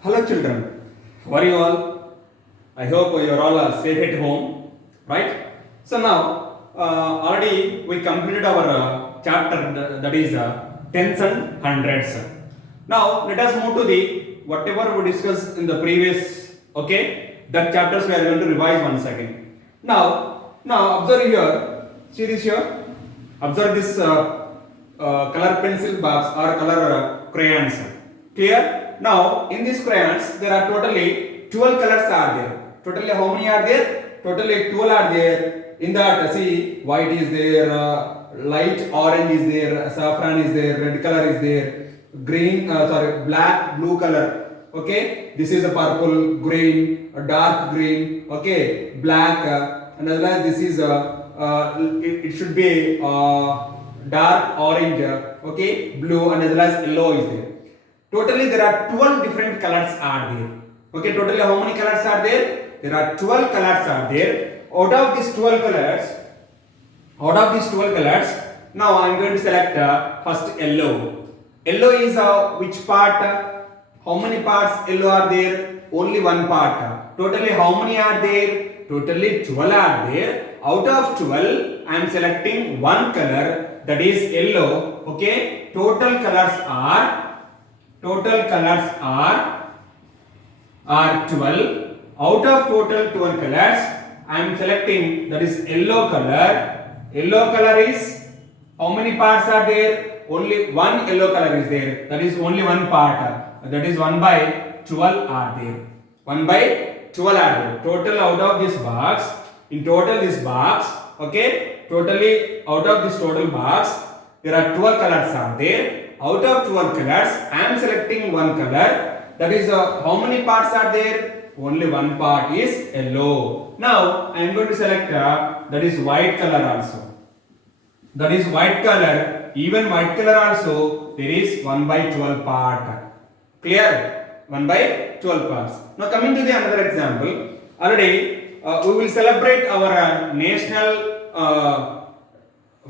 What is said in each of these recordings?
Hello children, how are you all? I hope you are all safe at home, right? So now already we completed our chapter that is tens and hundreds. Now let us move to the whatever we discussed in the previous, okay, that chapters we are going to revise once again. Now observe here, see this here, observe this color pencil box or color crayons. Clear? Now in these crayons there are totally 12 colors are there. Totally how many are there? Totally 12 are there. In that see white is there, light orange is there, saffron is there, red color is there, green black, blue color. Okay, this is a purple, green, a dark green. Okay, black, and as well as this is it should be dark orange. Okay, blue, and as well as yellow is there. Totally there are 12 different colors are there. Okay, totally how many colors are there? There are 12 colors are there. Out of these 12 colors, now I am going to select first yellow. Yellow is which part? How many parts yellow are there? Only one part. Totally how many are there? Totally 12 are there. Out of 12, I am selecting one color, that is yellow. Okay, total colors are 12. Out of total 12 colors, I am selecting that is yellow color. Yellow color is how many parts are there? Only one yellow color is there. That is only one part. That is 1 by 12 are there. 1 by 12 are there. Total out of this box. In total this box. Okay. Totally out of this total box, there are 12 colors are there. Out of 12 colors, I am selecting one color. That is how many parts are there? Only one part is yellow. Now I am going to select that is white color also. That is white color. Even white color also there is 1 by 12 part. Clear? 1 by 12 parts. Now coming to the another example. Already we will celebrate our national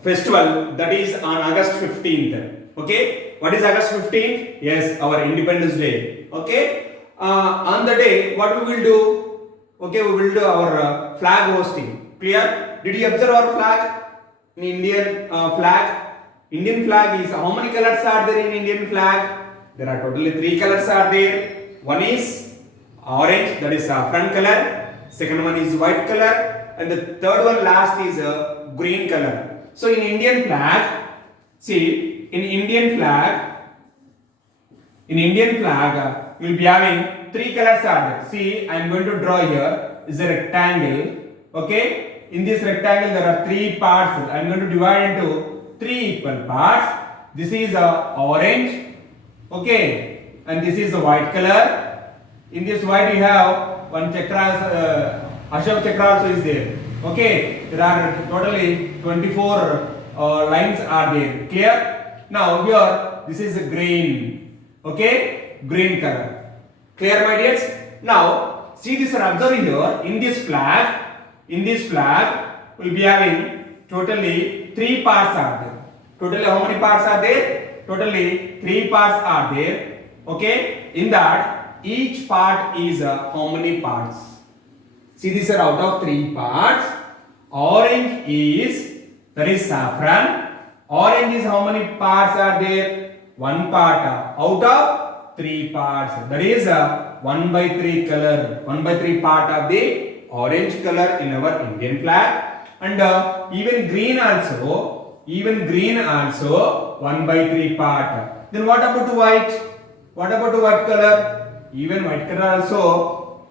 festival, that is on August 15th. Okay, what is August 15th? Yes, our Independence Day. Okay, on the day what we will do? Okay, we will do our flag hosting. Clear? Did you observe our flag? In Indian flag. Indian flag is how many colors are there in Indian flag? There are totally 3 colors are there. One is orange, that is saffron color. Second one is white color, and the third one last is green color. So in Indian flag, see, in Indian flag, we will be having 3 colors are there. See, I am going to draw here is a rectangle. Okay, in this rectangle there are 3 parts. I am going to divide into 3 equal parts. This is orange. Okay, and this is a white color. In this white you have one chakra, Ashok chakra also is there. Okay, there are totally 24 lines are there. Clear? Now here this is a green. Okay, green color. Clear, my dears? Now see this one. Observe here. In this flag, we'll be having totally 3 parts are there. Totally how many parts are there? Totally 3 parts are there. Okay, in that each part is how many parts? See, these are out of 3 parts. Orange is, that is saffron. Orange is how many parts are there? 1 part out of 3 parts. That is 1 by 3 color. 1 by 3 part of the orange color in our Indian flag. And even green also 1 by 3 part. Then what about the white? What about the white color? Even white color also,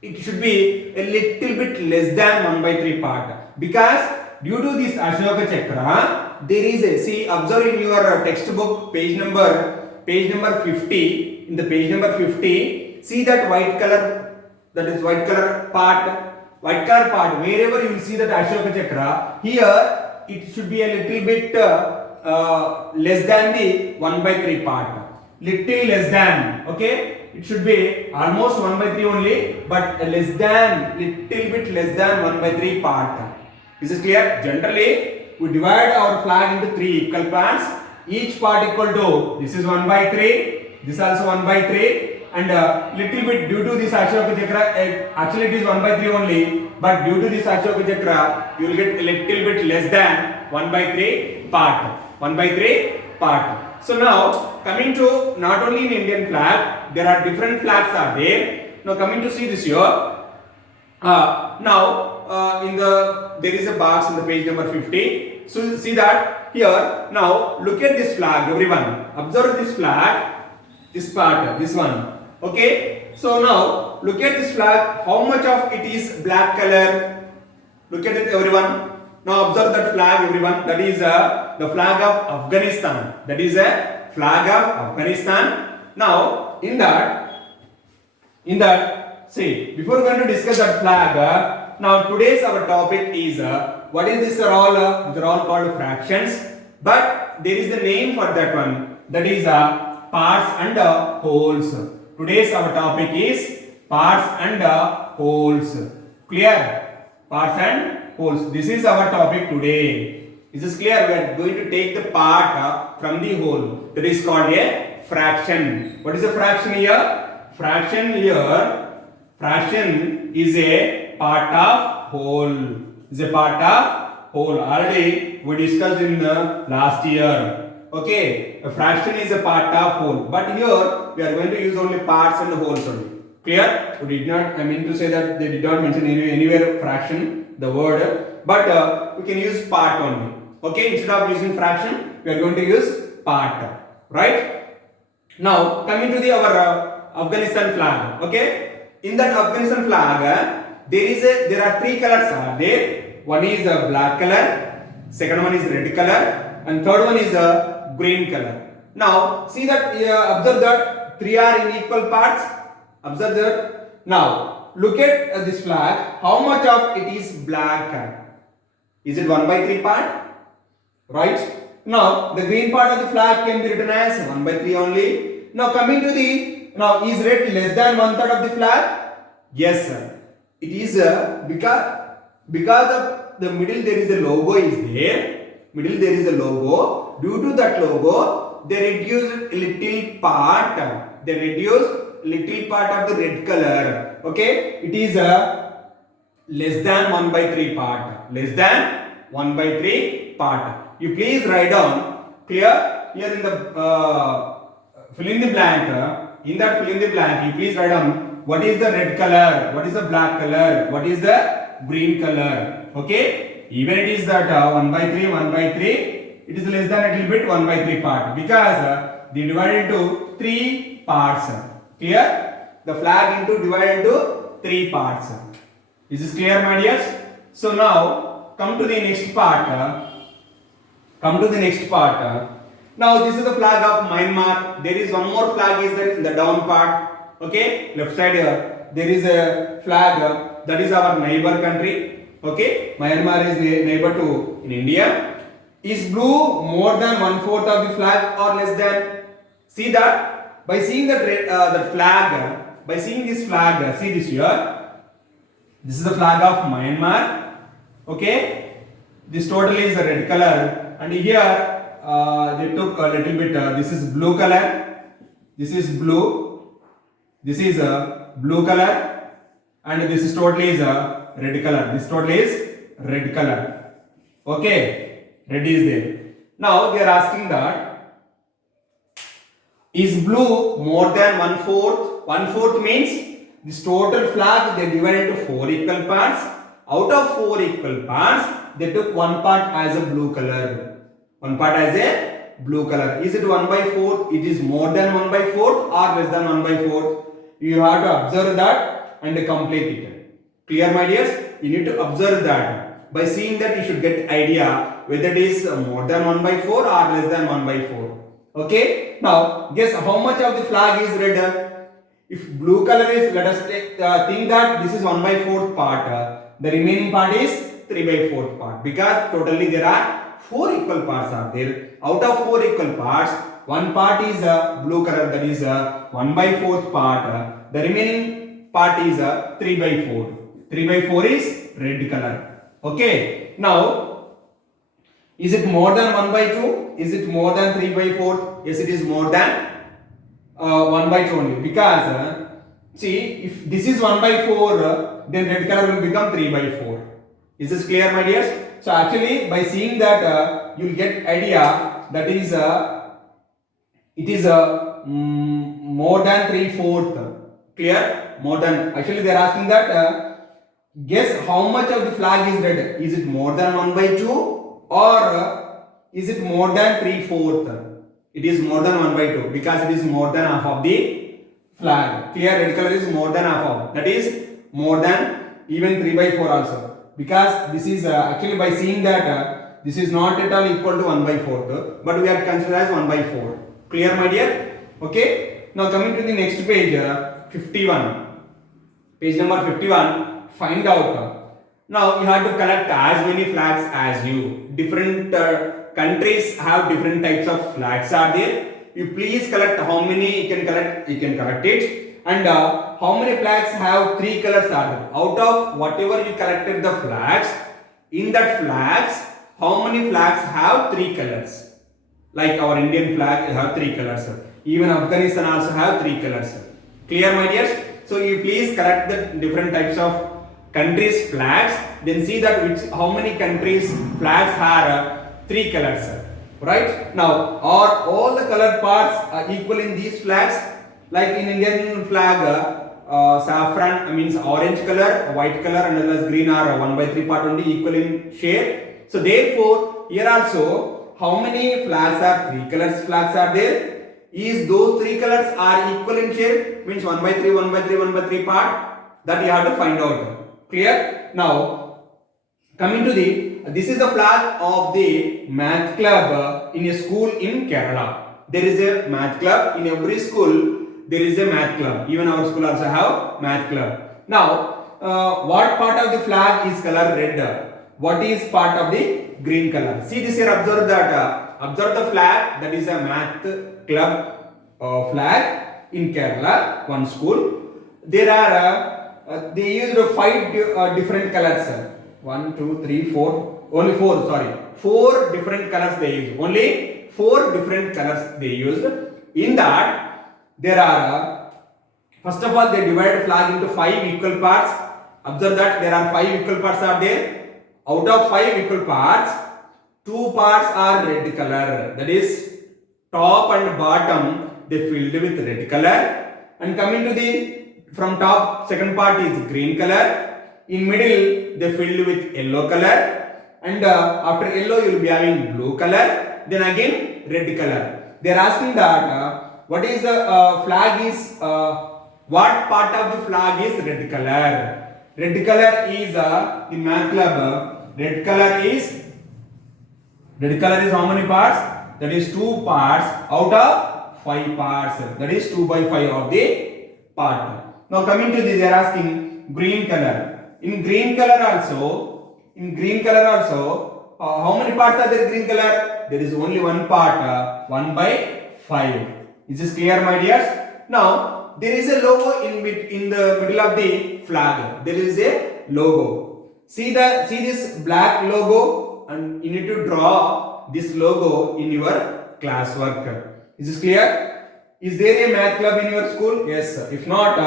it should be a little bit less than 1 by 3 part, because due to this Ashoka chakra there is a, see, observe in your textbook page number 50. In the page number 50, see that white color, that is white color part, wherever you will see that Ashoka chakra, here it should be a little bit less than the 1 by 3 part, little less than. Okay, it should be almost 1 by 3 only, but little bit less than 1 by 3 part. This is clear? Generally, we divide our flag into 3 equal parts. Each part equal to, this is 1 by 3, this also 1 by 3, and little bit due to this Ashoka Chakra, actually it is 1 by 3 only, but due to this Ashoka Chakra, you will get a little bit less than 1 by 3 part. 1 by 3 part. So now coming to not only in Indian flag, there are different flags are there. Now coming to see this here. Now in the there is a box in the page number 50. So see that here. Now look at this flag, everyone. Observe this flag, this part, this one. Okay. So now look at this flag. How much of it is black color? Look at it, everyone. Now observe that flag, everyone. That is the flag of Afghanistan. That is a flag of Afghanistan. Now in that, see, before going to discuss that flag, now today's our topic is what is this? These are all called fractions, but there is a name for that one. That is parts and wholes. Today's our topic is parts and wholes. Clear? Parts and wholes. This is our topic today. Is this clear? We are going to take the part from the whole. That is called a fraction. What is a fraction here? Fraction is a part of whole. Is a part of whole. Already we discussed in the last year. Okay, a fraction is a part of whole. But here we are going to use only parts and wholes only. Clear? We did not. I mean to say that they did not mention anywhere fraction, the word. But we can use part only. Okay, instead of using fraction, we are going to use part. Right? Now coming to the our Afghanistan flag. Okay, in that Afghanistan flag, there are three colors are there. One is a black color, second one is red color, and third one is a green color. Now see that observe that three are in equal parts. Observe that. Now look at this flag. How much of it is black? Is it 1 by 3 part? Right? Now the green part of the flag can be written as 1 by 3 only. Now coming to the, now is red less than 1/3 of the flag? Yes sir. It is because of the middle there is a logo is there. Middle there is a logo. Due to that logo, they reduce little part. They reduce little part of the red color. Okay, it is less than 1 by 3 part. Less than 1 by 3 part. You please write down clear here in the fill in the blank. In that fill in the blank, you please write down what is the red color, what is the black color, what is the green color. Okay, even it is that 1 by 3, 1 by 3, it is less than a little bit 1 by 3 part because they divided into 3 parts. Clear? The flag divided into 3 parts. Is this clear, my dears? So now come to the next part. Now this is the flag of Myanmar. There is one more flag is there in the down part. Okay, left side here there is a flag that is our neighbor country. Okay, Myanmar is neighbor to in India. Is blue more than 1/4 of the flag or less than? See that by seeing that flag, by seeing this flag, see this here. This is the flag of Myanmar. Okay, this totally is a red color, and here they took a little bit. This is blue color. This is blue. This is a blue color, and this is totally is a red color. This totally is red color. Okay, red is there. Now they are asking that is blue more than 1/4? 1/4 means this total flag they divided into 4 equal parts. Out of 4 equal parts, they took one part as a blue color. One part as a blue color. Is it 1 by 4? It is more than 1 by 4 or less than 1 by 4? You have to observe that and complete it. Clear, my dears? You need to observe that. By seeing that, you should get idea whether it is more than 1 by 4 or less than 1 by 4. Okay? Now, guess how much of the flag is red? If blue color is, let us think that this is 1 by 4 part. The remaining part is 3 by 4 part. Because totally there are 4 equal parts are there. Out of 4 equal parts, one part is blue color, that is 1 by 4 part. The remaining part is 3 by 4. 3 by 4 is red color. Okay. Now, is it more than 1 by 2? Is it more than 3 by 4? Yes, it is more than 1 by 2 only, because see, if this is 1 by 4, then red color will become 3 by 4. Is this clear, my dears? So actually, by seeing that, you will get idea that is it is more than 3/4. Clear? More than. Actually, they are asking that. Guess how much of the flag is red? Is it more than 1 by 2, or is it more than 3/4? It is more than 1 by 2, because it is more than half of the flag. Clear? Red color is more than half of. That is more than even 3 by 4 also. Because this is actually, by seeing that this is not at all equal to 1 by 4, but we have considered as 1 by 4. Clear, my dear? Okay. Now coming to the next page, 51. Page number 51. Find out. Now you have to collect as many flags as you. Different countries have different types of flags are there. You please collect how many you can collect. You can collect it. And how many flags have 3 colors are there? Out of whatever you collected the flags, in that flags, how many flags have 3 colors? Like our Indian flag have 3 colors. Even Afghanistan also have 3 colors. Clear, my dears? So you please collect the different types of countries flags, then see that how many countries flags have 3 colors. Right? Now, are all the color parts equal in these flags? Like in Indian flag, saffron means orange color, white color, and as well as green are 1 by 3 part only, equal in shade. So therefore, here also, how many flags are 3 colors flags are there? Is those 3 colors are equal in shade? Means 1 by 3, 1 by 3, 1 by 3 part. That you have to find out. Clear? Now, coming to this is the flag of the math club in a school in Kerala. There is a math club in every school. There is a math club. Even our school also have math club. Now, what part of the flag is color red? What is part of the green color? See this here. Observe that. Observe the flag. That is a math club flag in Kerala, one school. There are they used 5 different colors. 1, 2, 3, 4. Only 4. Sorry, 4 different colors they use. Only 4 different colors they used. In that, there are first of all, they divide flag into 5 equal parts. Observe that there are 5 equal parts are there. Out of 5 equal parts, 2 parts are red color. That is top and bottom they filled with red color. And coming to the from top, second part is green color. In middle they filled with yellow color. And after yellow you will be having blue color. Then again red color. They are asking that what is the flag is what part of the flag is red color? Red color is in math club. Red color is how many parts? That is 2 parts out of 5 parts. That is 2 by 5 of the part. Now coming to this, they are asking green color. In green color also, how many parts are there? Green color? There is only 1 part. 1 by 5. Is this clear, my dears? Now there is a logo in the middle of the flag. There is a logo. See this black logo, and you need to draw this logo in your classwork. Is this clear? Is there a math club in your school? Yes. If not,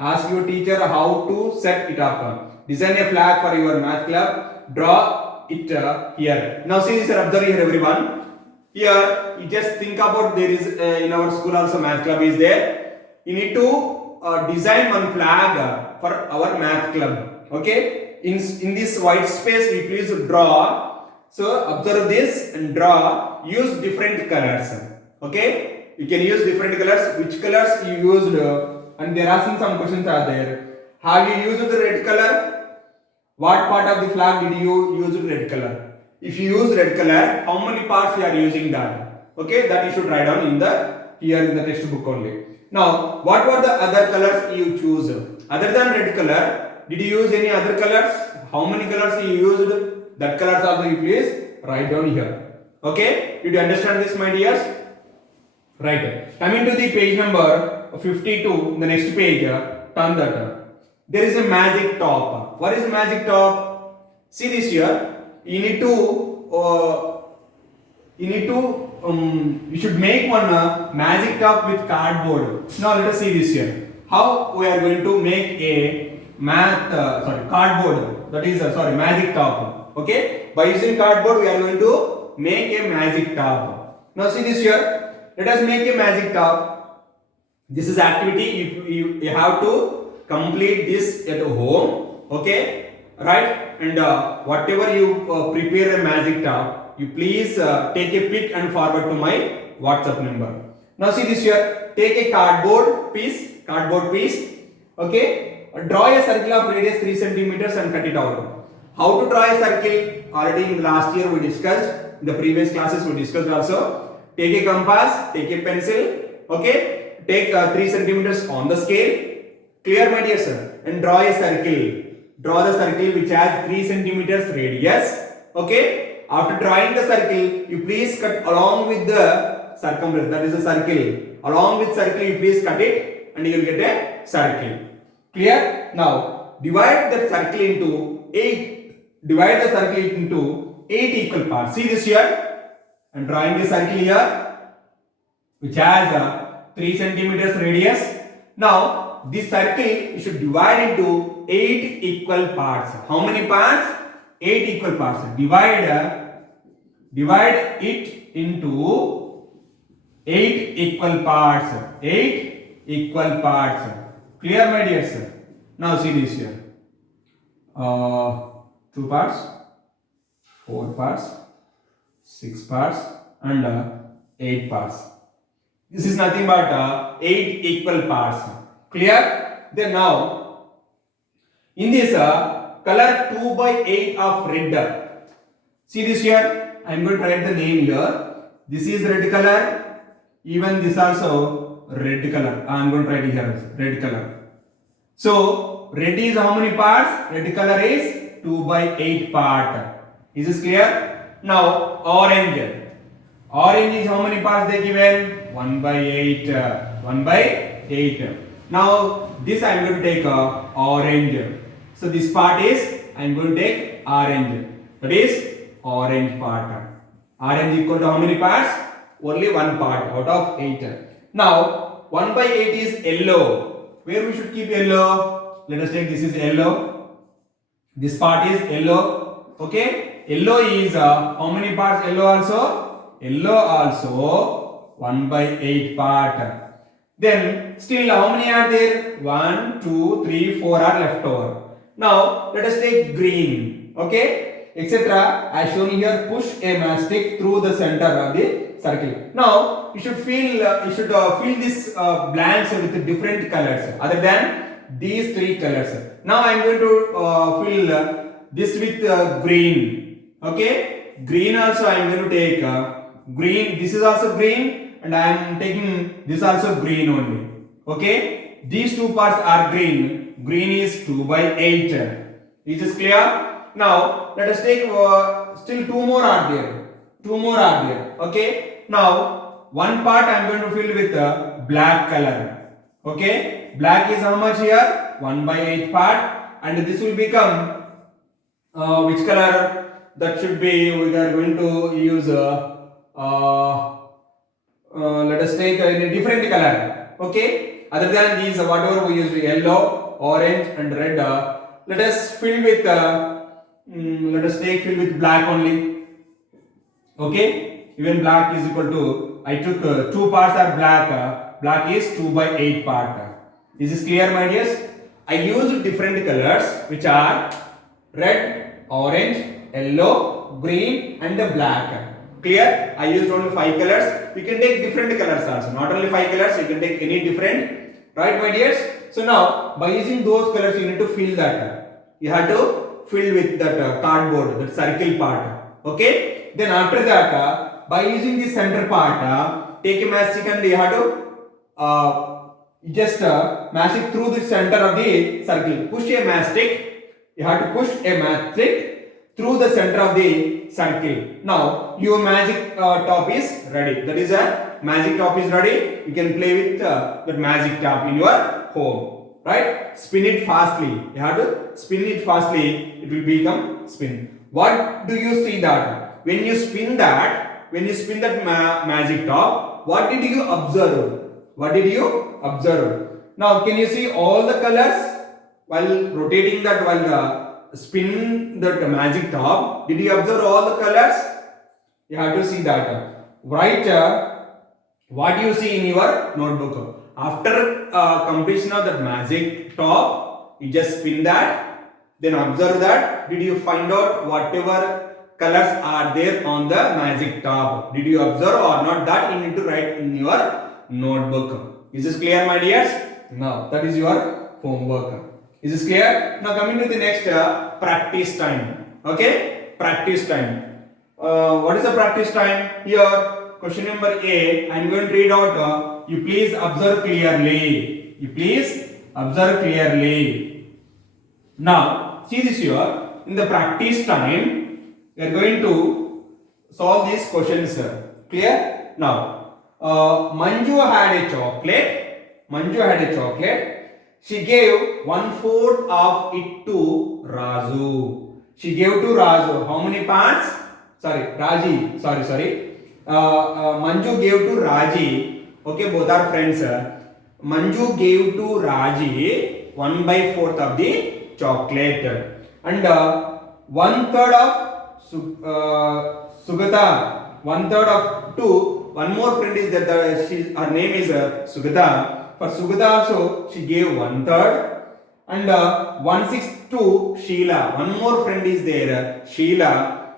ask your teacher how to set it up. Design a flag for your math club. Draw it here. Now see this. Observe here, everyone. Here, you just think about there is in our school also math club is there. You need to design one flag for our math club. Okay. In this white space, you please draw. So observe this and draw. Use different colors. Okay. You can use different colors. Which colors you used? And there are some questions are there. Have you used the red color? What part of the flag did you use red color? If you use red color, how many parts you are using that? Okay, that you should write down in here in the textbook only. Now, what were the other colors you choose? Other than red color, did you use any other colors? How many colors you used? That colors also you please write down here. Okay, did you understand this, my dears? Right. Coming to the page number 52, the next page, turn that. There is a magic top. What is magic top? See this here. You need to we should make one magic top with cardboard. Now let us see this here. How we are going to make a cardboard. That is magic top. Okay. By using cardboard, we are going to make a magic top. Now see this here. Let us make a magic top. This is activity. You have to complete this at home. Okay. Right. And whatever you prepare a magic top, you please take a pic and forward to my WhatsApp number. Now see this here. Take a cardboard piece. Okay. Draw a circle of radius 3 centimeters and cut it out. How to draw a circle? Already in the last year we discussed. In the previous classes we discussed also. Take a compass. Take a pencil. Okay. Take 3 centimeters on the scale. Clear, my dear sir? And draw a circle. Draw the circle which has 3 centimeters radius. Okay. After drawing the circle, you please cut along with the circumference. That is the circle. Along with circle, you please cut it, and you will get a circle. Clear? Now divide the circle into 8. Divide the circle into 8 equal parts. See this here. I am drawing the circle here, which has 3 centimeters radius. Now this circle you should divide into 8 equal parts. How many parts? 8 equal parts. Divide it into 8 equal parts. 8 equal parts. Clear, my dear sir? Now see this here. 2 parts, 4 parts, 6 parts, and 8 parts. This is nothing but 8 equal parts. Clear? Then now, in this color 2 by 8 of red. See this here. I am going to write the name here. This is red color. Even this also red color. I am going to write here red color. So red is how many parts? Red color is 2 by 8 part. Is this clear? Now orange. Orange is how many parts they given? 1 by 8. 1 by 8. Now this I am going to take orange. So this part is I am going to take orange. That is orange part. Orange equal to how many parts? Only 1 part out of 8. Now 1 by 8 is yellow. Where we should keep yellow? Let us take this is yellow. This part is yellow. Okay. Yellow is how many parts? Yellow also? Yellow also 1 by 8 part. Then still how many are there? 1, 2, 3, 4 are left over. Now let us take green. Okay, etc. As shown here, push a matchstick through the center of the circle. Now you should fill this blanks with different colors other than these 3 colors. Now I am going to fill this with green. Okay, green also I am going to take green. This is also green, and I am taking this also green only. Okay, these 2 parts are green. Green is 2 by 8. Is this clear? Now let us take still 2 more are there. 2 more are there. Okay. Now one part I am going to fill with black color. Okay. Black is how much here? 1 by 8 part, and this will become which color? That should be, we are going to use let us take a different color. Okay. Other than these, whatever we used, yellow, orange, and red. Let us fill with fill with black only. Okay. Even black is equal to, I took 2 parts are black. Black is 2 by 8 part. Is this clear, my dears? I used different colors which are red, orange, yellow, green, and black. Clear? I used only 5 colors. You can take different colors also. Not only 5 colors, you can take any different. Right, my dears? So now, by using those colors, you need to fill that. You have to fill with that cardboard, that circle part. Okay? Then after that, by using the center part, take a matchstick and you have to just mash it through the center of the circle. Push a matchstick. You have to push a matchstick through the center of the circle. Now your magic top is ready. That is a magic top is ready. You can play with that magic top in your home. Right? Spin it fastly. You have to spin it fastly. It will become spin. What do you see that? When you spin that, when you spin that magic top, what did you observe? What did you observe? Now, can you see all the colors while rotating that, while spin that magic top? Did you observe all the colors? You have to see that. Write what you see in your notebook. After completion of that magic top, you just spin that, then observe that. Did you find out whatever colors are there on the magic top? Did you observe or not? That you need to write in your notebook. Is this clear, my dears? Now, that is your homework. Is this clear? Now, coming to the next practice time. Okay? Practice time. What is the practice time? Here, question number A. I am going to read out. You please observe clearly. You please observe clearly. Now, see this here. In the practice time, we are going to solve these questions. Clear? Now, Manju had a chocolate. Manju had a chocolate. She gave 1/4 of it to Raju. She gave to Raju. How many parts? Raji. Manju gave to Raji. Okay, both are friends. Manju gave to Raji 1/4 of the chocolate. And 1/3 of Sugata. 1/3 of two. One more friend is that her name is Sugata. For Sugata also she gave 1/3. And 1/6 to Sheila. One more friend is there, Sheila.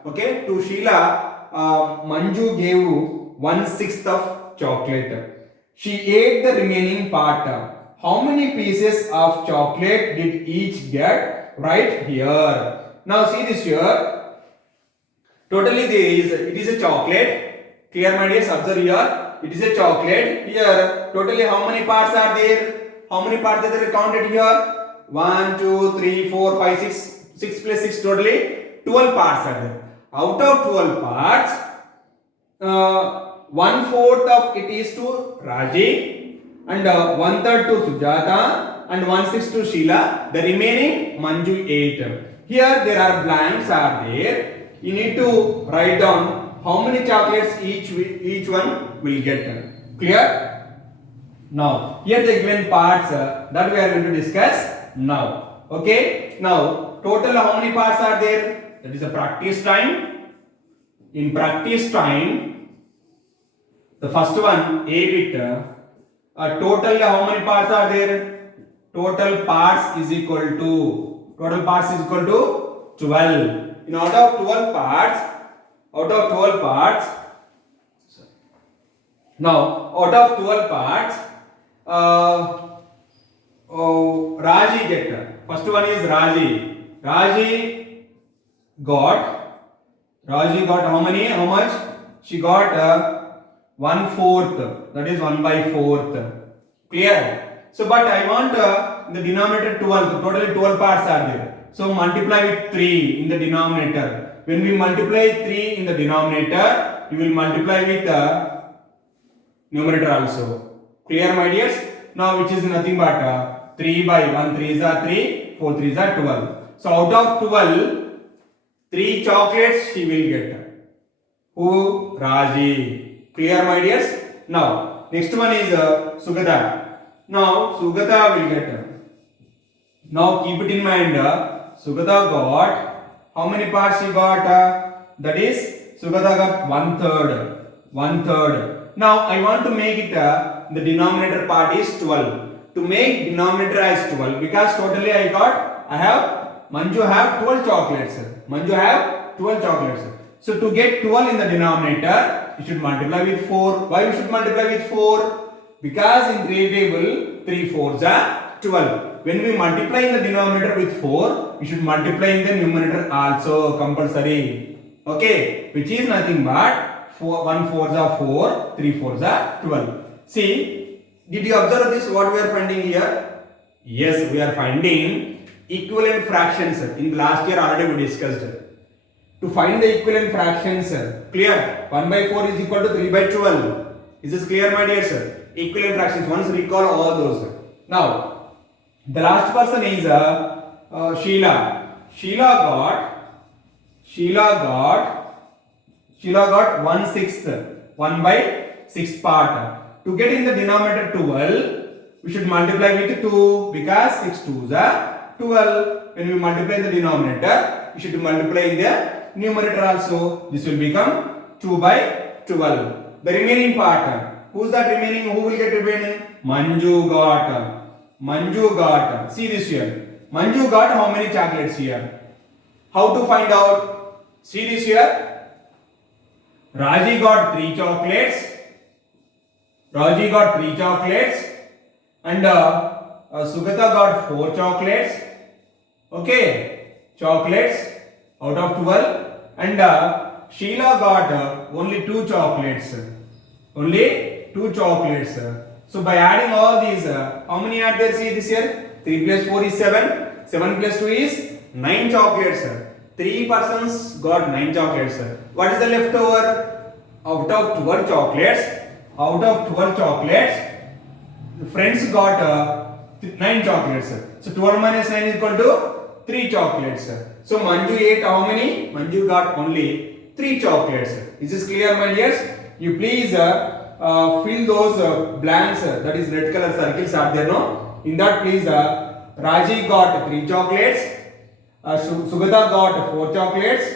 Okay, to Sheila, Manju gave 1/6 of chocolate. She ate the remaining part. How many pieces of chocolate did each get? Right here. Now see this here. Totally it is a chocolate. Clear, my dears? Observe here. It is a chocolate. Here, totally how many parts are there? How many parts are there counted here? 1, 2, 3, 4, 5, 6. 6 plus 6, totally 12 parts are there. Out of 12 parts, 1/4 of it is to Raji, and 1/3 to Sujata, and 1/6 to Sheila. The remaining Manju ate. Here there are blanks are there. You need to write down how many chocolates each one will get. Clear? Now, here the given parts that we are going to discuss now. Okay? Now, total how many parts are there? That is a practice time. In practice time, the first one, A bit, total how many parts are there? Total parts is equal to 12. In out of 12 parts, now out of 12 parts, Raji get. First one is Raji. Raji got how many? How much? She got 1/4. That is 1/4. Clear? So, but I want in the denominator 12. Totally 12 parts are there. So multiply with 3 in the denominator. When we multiply 3 in the denominator, you will multiply with the numerator also. Clear, my dears? Now, which is nothing but 3 by 1 3s are 3, 4 3s are 12. So out of 12, 3 chocolates she will get. Who? Raji. Clear, my dears? Now, next one is Sugata. Now, Sugata will get. Now, keep it in mind. Sugata got, how many parts she got? That is, Sugata got 1/3. Now, I want to make it, the denominator part is 12. To make denominator as 12, because totally Manju have 12 chocolates. Manju have 12 chocolates. So, to get 12 in the denominator, you should multiply with 4. Why we should multiply with 4? Because in grade table, 3 4s are 12. When we multiply in the denominator with 4, we should multiply in the numerator also compulsory. Okay, which is nothing but 1 4s are 4, 3 4s are 12. See, did you observe this? What we are finding here? Yes, we are finding equivalent fractions. In the last year already we discussed. To find the equivalent fractions, clear? 1/4 is equal to 3/12. Is this clear, my dear sir? Equivalent fractions. Once recall all those. Now, the last person is Sheila. Sheila got Sheila got 1/6, 1 by 6 part. To get in the denominator 12, we should multiply with 2 because 6 2s are 12. When we multiply the denominator, we should multiply in the numerator also. This will become 2 by 12. The remaining part, who's that remaining? Who will get remaining? Manju got. Manju got. See this here. Manju got how many chocolates here? How to find out? See this here. Raji got 3 chocolates. Raji got 3 chocolates. And Sugata got 4 chocolates. Okay. Chocolates out of 12. And Sheila got only 2 chocolates. Only 2 chocolates. So by adding all these, how many are there? See this here. 3 plus 4 is 7. 7 plus 2 is 9 chocolates. 3 persons got 9 chocolates. What is the leftover? Out of 12 chocolates, friends got 9 chocolates. So 12 minus 9 is equal to 3 chocolates. So Manju ate how many? Manju got only 3 chocolates. Is this clear, my dears? You please fill those blanks, that is red color circles are there, no? In that please, Raji got 3 chocolates, Sugata got 4 chocolates,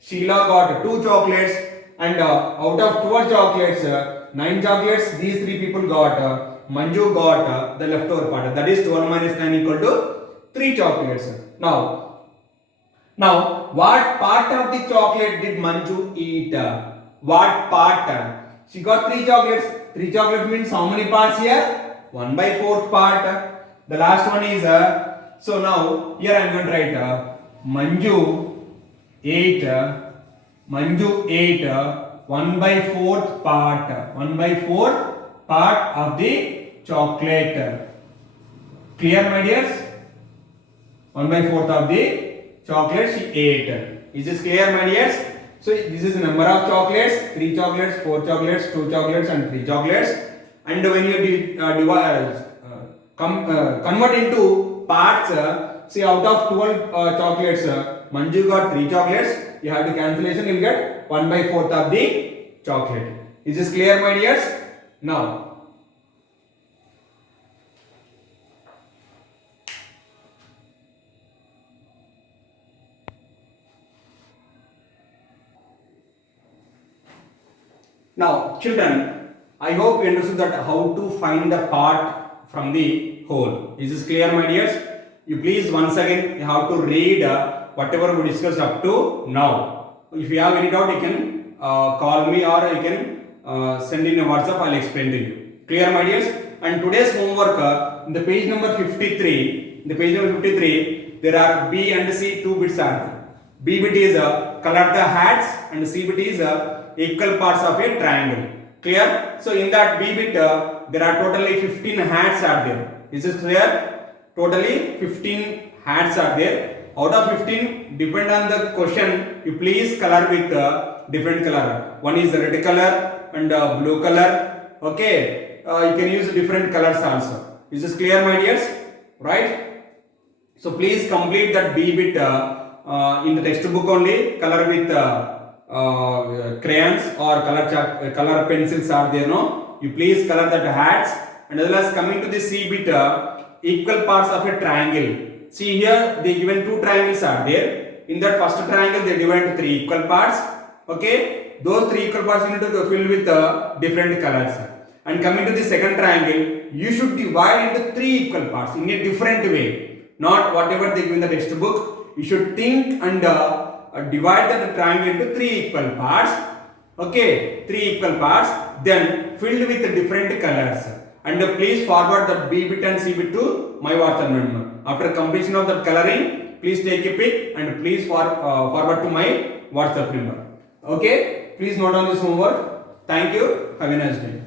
Sheila got 2 chocolates, and out of 12 chocolates, 9 chocolates, these 3 people got, Manju got the leftover part. That is 12 minus 9 equal to 3 chocolates. Now, what part of the chocolate did Manju eat? What part? She got 3 chocolates. 3 chocolates means how many parts here? 1 by 4th part. The last one is, so now here I am going to write Manju ate 1 by 4th part. 1 by 4th part of the chocolate. Clear, my dears? 1 by 4th of the chocolate she ate. Is this clear, my dears? So this is the number of chocolates: 3 chocolates, 4 chocolates, 2 chocolates, and 3 chocolates. And when you convert into parts, see out of 12 chocolates, Manju got 3 chocolates. You have the cancellation, you will get 1 by 4th of the chocolate. Is this clear, my dears? Now, children, I hope you understood that how to find the part from the whole. Is this clear, my dears? You please once again you have to read whatever we discussed up to now. If you have any doubt, you can call me or you can send in a WhatsApp. I'll explain to you. Clear, my dears? And today's homework in the page number 53. In the page number 53, there are B and C 2 bits are there. B bit is color the hats and C bit is equal parts of a triangle. Clear? So in that B bit, there are totally 15 hats are there. Is this clear? Totally 15 hats are there. Out of 15, depend on the question, you please color with different color. One is red color and blue color. Okay, you can use different colors also. Is this clear, my dears? Right? So please complete that B bit in the textbook only. Color with crayons or color pencils are there, no? You please color that hats. And as well as coming to the C bit, equal parts of a triangle. See here, they given 2 triangles are there. In that first triangle, they divide 3 equal parts. Okay, those 3 equal parts you need to fill with different colors. And coming to the second triangle, you should divide into 3 equal parts in a different way. Not whatever they give in the textbook. You should think and divide the triangle into 3 equal parts. Okay, 3 equal parts. Then filled with different colors. And please forward the B bit and C bit to my WhatsApp number. After completion of that coloring, please take a pic and please forward to my WhatsApp number. Okay, please note down this homework. Thank you. Have a nice day.